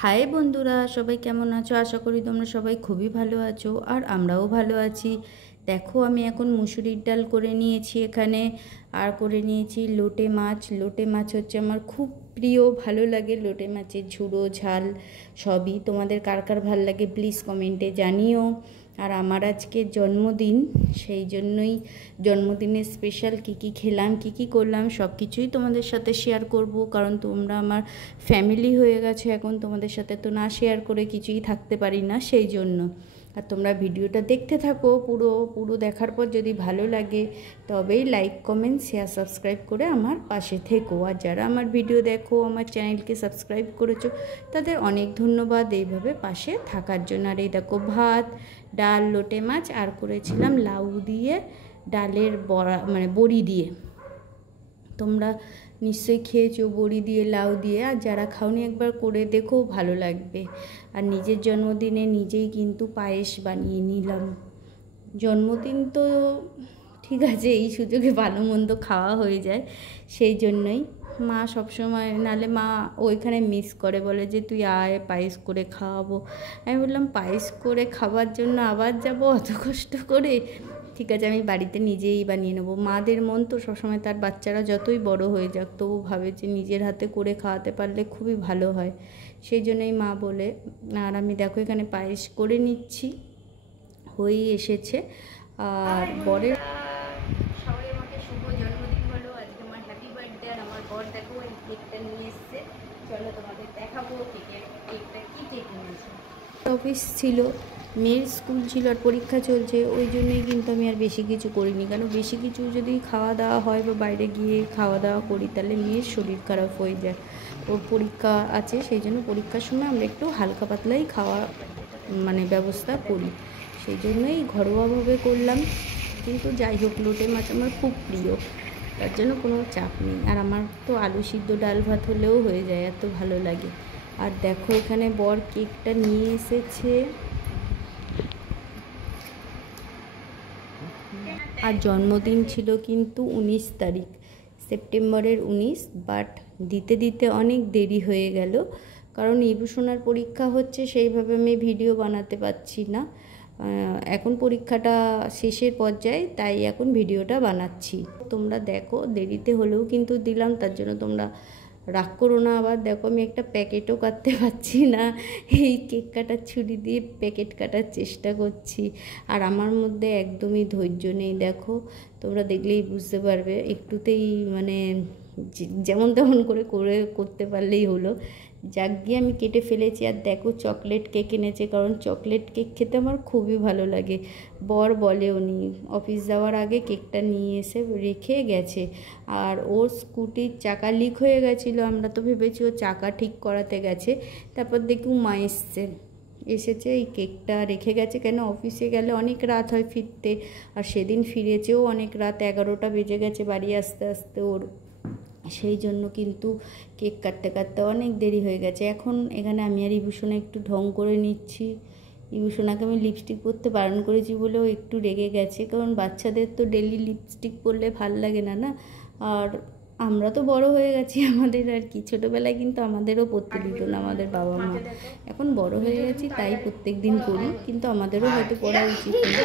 High বন্ধুরা, সবাই কেমন আছো? আশা করি তোমরা সবাই খুবই ভালো আছো, আর আমরাও ভালো আছি। দেখো, আমি এখন মুসুরির ডাল করে নিয়েছি এখানে, আর করে নিয়েছি লোটে মাছ। লোটে মাছ হচ্ছে আমার খুব প্রিয়, ভালো লাগে লোটে মাছের ঝুড়ো ঝাল সবই। তোমাদের কার কার ভাল লাগে প্লিজ কমেন্টে জানিও। আর আমার আজকে জন্মদিন, সেই জন্যই জন্মদিনের স্পেশাল কী কী খেলাম, কী কী করলাম সব কিছুই তোমাদের সাথে শেয়ার করব, কারণ তোমরা আমার ফ্যামিলি হয়ে গেছে এখন, তোমাদের সাথে তো না শেয়ার করে কিছুই থাকতে পারি না, সেই জন্য। আর তোমরা ভিডিওটা দেখতে থাকো, পুরো পুরো দেখার পর যদি ভালো লাগে তবেই লাইক কমেন্ট শেয়ার সাবস্ক্রাইব করে আমার পাশে থেকো। আর যারা আমার ভিডিও দেখো, আমার চ্যানেলকে সাবস্ক্রাইব করেছো, তাদের অনেক ধন্যবাদ এইভাবে পাশে থাকার জন্য। আর এই দেখো, ভাত, ডাল, লোটে মাছ, আর করেছিলাম লাউ দিয়ে ডালের বড়া, মানে বড়ি দিয়ে। তোমরা নিশ্চয়ই খেয়েছো বড়ি দিয়ে, লাউ দিয়ে। আর যারা খাওনি একবার করে দেখো, ভালো লাগবে। আর নিজের জন্মদিনে নিজেই কিন্তু পায়েস বানিয়ে নিলাম। জন্মদিন তো ঠিক আছে, এই সুযোগে ভালো মন্দ খাওয়া হয়ে যায়, সেই জন্যই। মা সবসময়, নালে মা ওইখানে মিস করে, বলে যে তুই আয় পায়েস করে খাওয়াবো। আমি বললাম পায়েস করে খাবার জন্য আবার যাব অত কষ্ট করে? ঠিক আছে, আমি বাড়িতে নিজেই বানিয়ে নেবো। মাদের মন তো সবসময়, তার বাচ্চারা যতই বড় হয়ে যাক তবু ভাবে যে নিজের হাতে করে খাওয়াতে পারলে খুবই ভালো হয়, সেই জন্যই মা বলে। আর আমি দেখো এখানে পায়েস করে নিচ্ছি, হয়েই এসেছে। আর বরের সবাই আমাকে শুভ জন্মদিন বলো, আজকে আমার হ্যাপি বার্থডে। আর আমার বর দেখো এই কেকটা নিয়ে এসছে, চলো তোমাদের দেখাবো কেকটা কী কেক নিয়েছে। অফিস ছিল, মেয়ের স্কুল ছিল আর পরীক্ষা চলছে, ওই জন্যই কিন্তু আমি আর বেশি কিছু করিনি। কারণ বেশি কিছু যদি খাওয়া দাওয়া হয় বা বাইরে গিয়ে খাওয়া দাওয়া করি, তাহলে মেয়ের শরীর খারাপ হয়ে যায়। ওর পরীক্ষা আছে, সেই জন্য পরীক্ষার সময় আমরা একটু হালকা পাতলাই খাওয়া মানে ব্যবস্থা করি, সেই জন্যই ঘরোয়াভাবে করলাম। কিন্তু যাই হোক, লোটে মাছ আমার খুব প্রিয়, তার জন্য কোনো চাপ নেই। আর আমার তো আলু সিদ্ধ ডাল ভাত হলেও হয়ে যায়, এত ভালো লাগে। আর দেখো এখানে বর কেকটা নিয়ে এসেছে। আর জন্মদিন ছিল কিন্তু 19 তারিখ, সেপ্টেম্বরের 19। বাট দিতে দিতে অনেক দেরি হয়ে গেল, কারণ ইবুসোনার পরীক্ষা হচ্ছে, সেইভাবে আমি ভিডিও বানাতে পারছি না। এখন পরীক্ষাটা শেষের পর্যায়ে, তাই এখন ভিডিওটা বানাচ্ছি। তোমরা দেখো, দেরিতে হলেও কিন্তু দিলাম, তার জন্য তোমরা রাগ করো না। আবার দেখো, আমি একটা প্যাকেটও কাটতে পারছি না, এই কেক কাটার ছুরি দিয়ে প্যাকেট কাটার চেষ্টা করছি। আর আমার মধ্যে একদমই ধৈর্য নেই, দেখো তোমরা দেখলেই বুঝতে পারবে। একটুতেই মানে যেমন তেমন করে করতে পারলেই হলো। যাক গিয়ে আমি কেটে ফেলেছি। আর দেখো, চকলেট কেক এনেছে, কারণ চকলেট কেক খেতে আমার খুবই ভালো লাগে। বর বলেও নি, অফিস যাওয়ার আগে কেকটা নিয়ে এসে রেখে গেছে। আর ওর স্কুটির চাকা লিক হয়ে গেছিলো, আমরা তো ভেবেছি ও চাকা ঠিক করাতে গেছে, তারপর দেখি মা এসেছে এই কেকটা রেখে গেছে। কেন, অফিসে গেলে অনেক রাত হয় ফিরতে, আর সেদিন ফিরেছেও অনেক রাত, 11টা বেজে গেছে বাড়ি আসতে আসতে ওর, সেই জন্য কিন্তু কেক কাটতে কাটতে অনেক দেরি হয়ে গেছে। এখন এখানে আমি আর ইবুসোনা একটু ঢং করে নিচ্ছি। ইবুসোনাকে আমি লিপস্টিক পরতে বারণ করেছি বলেও একটু রেগে গেছে, কারণ বাচ্চাদের তো ডেলি লিপস্টিক পরলে ভাল লাগে না না। আর আমরা তো বড় হয়ে গেছি, আমাদের আর কি, ছোটোবেলায় কিন্তু আমাদেরও পরতে দিত না আমাদের বাবা মা। এখন বড় হয়ে গেছি তাই প্রত্যেক দিন করি, কিন্তু আমাদেরও হয়তো পড়া উচিত না।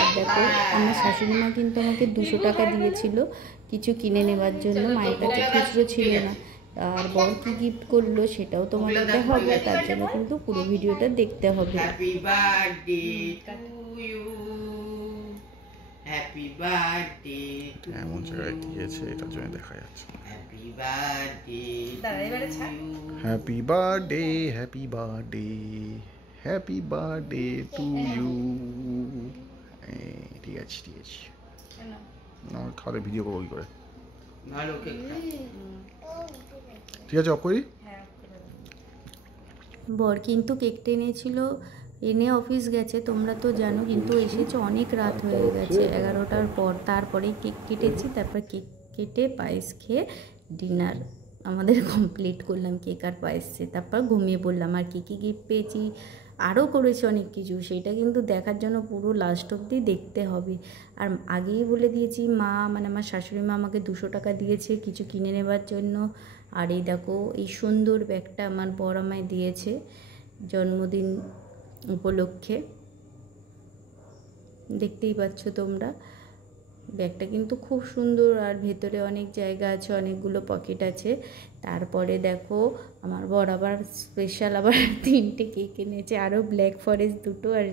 আর দেখো, আমার শাশুড়ি মা কিন্তু আমাকে 200 টাকা দিয়েছিল কিছু কিনে নেওয়ার জন্য, মায়ের কাছে খুচরো ছিল না। আর বর কি গিফট করলো সেটাও তোমাদের দেখাবো, তার জন্য কিন্তু পুরো ভিডিওটা দেখতে হবে। Happy birthday to you, happy birthday to you. এমন জায়গায় দিয়েছে, এটার জন্য দেখা যাচ্ছে। Happy birthday happy birthday, happy birthday, happy birthday to you. ঠিক আছে ঠিক আছে, না খালে ভিডিও করবো কি করে? ভালো কেকটা ঠিক আছে, অফ করি। বর কিন্তু কেকটা এনেছিল, এনে অফিস গেছে, তোমরা তো জানো, কিন্তু এসেছে অনেক রাত হয়ে গেছে, 11টার পর। তারপরেই কেক কেটেছি, তারপর কেক কেটে পায়েস খেয়ে ডিনার আমাদের কমপ্লিট করলাম, কেক আর পায়েসে। তারপর ঘুমিয়ে পড়লাম। আর কী কী গিফট পেয়েছি, আরও করেছি অনেক কিছু, সেইটা কিন্তু দেখার জন্য পুরো লাস্ট অবধি দেখতে হবে। আর আগেই বলে দিয়েছি, মা মানে আমার শাশুড়ি মা আমাকে 200 টাকা দিয়েছে কিছু কিনে নেবার জন্য। আর এই দেখো এই সুন্দর ব্যাগটা আমার বর আমায় দিয়েছে জন্মদিন উপলক্ষে, দেখতেই পাচ্ছ তোমরা। ব্যাগটা কিন্তু খুব সুন্দর, আর ভেতরে অনেক জায়গা আছে, অনেকগুলো পকেট আছে। তারপরে দেখো আমার বর আবার স্পেশাল আবার 3টে কেক এনেছে, আরও ব্ল্যাক ফরেস্ট 2টো আর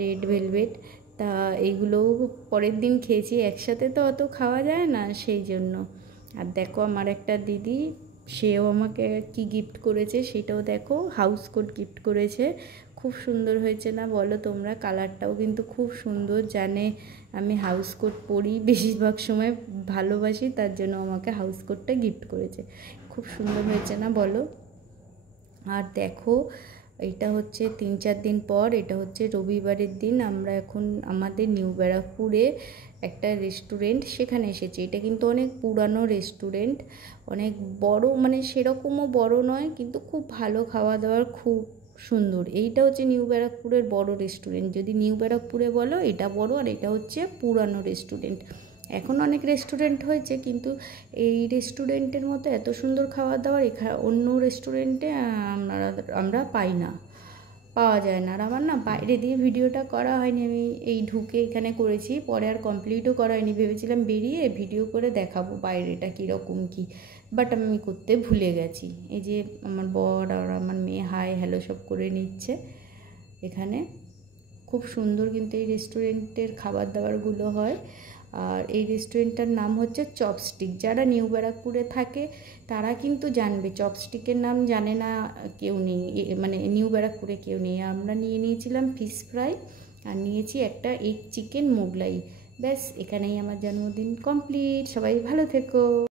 রেড ভেলভেট। তা এইগুলোও পরের দিন খেয়েছি, একসাথে তো অত খাওয়া যায় না, সেই জন্য। আর দেখো আমার একটা দিদি, সেও আমাকে কি গিফট করেছে সেটাও দেখো, হাউস কোট গিফট করেছে। খুব সুন্দর হয়েছে না বলো তোমরা? কালারটাও কিন্তু খুব সুন্দর, জানে আমি হাউস কোট পরি বেশিরভাগ সময়, ভালোবাসি, তার জন্য আমাকে হাউস কোটটা গিফট করেছে। খুব সুন্দর হয়েছে না বলো? আর দেখো এটা হচ্ছে 3-4 দিন পর, এটা হচ্ছে রবিবারের দিন। আমরা এখন আমাদের নিউ ব্যারাকপুরে একটা রেস্টুরেন্ট, সেখানে এসেছি। এটা কিন্তু অনেক পুরানো রেস্টুরেন্ট, অনেক বড়, মানে সেরকমও বড় নয়, কিন্তু খুব ভালো খাওয়া দাওয়ার, খুব সুন্দর। এইটা হচ্ছে নিউ ব্যারাকপুরের বড় রেস্টুরেন্ট। যদি নিউ ব্যারাকপুরে বলো এটা বড়, আর এটা হচ্ছে পুরানো রেস্টুরেন্ট। এখন অনেক রেস্টুরেন্ট হয়েছে, কিন্তু এই রেস্টুরেন্টের মতো এত সুন্দর খাবার দাবার অন্য রেস্টুরেন্টে আমরা পাই না, পাওয়া যায় না। আর আমার না বাইরে দিয়ে ভিডিওটা করা হয়নি, আমি এই ঢুকে এখানে করেছি, পরে আর কমপ্লিটও করা হয়নি। ভেবেছিলাম বেরিয়ে ভিডিও করে দেখাবো বাইরেটা কীরকম কী, বাট আমি করতে ভুলে গেছি। এই যে আমার বর আর আমার মেয়ে হাই হ্যালো সব করে নিচ্ছে এখানে। খুব সুন্দর কিন্তু এই রেস্টুরেন্টের খাবার দাবারগুলো হয়। আর এই রেস্টুরেন্টটার নাম হচ্ছে চপস্টিক। যারা নিউ ব্যারাকপুরে থাকে তারা কিন্তু জানবে, চপস্টিকের নাম জানে না কেউ নেই, মানে নিউ ব্যারাকপুরে কেউ নেই। আমরা নিয়ে নিয়েছিলাম ফিশ ফ্রাই, আর নিয়েছি একটা এগ চিকেন মোগলাই। ব্যাস, এখানেই আমার জন্মদিন কমপ্লিট। সবাই ভালো থেকো।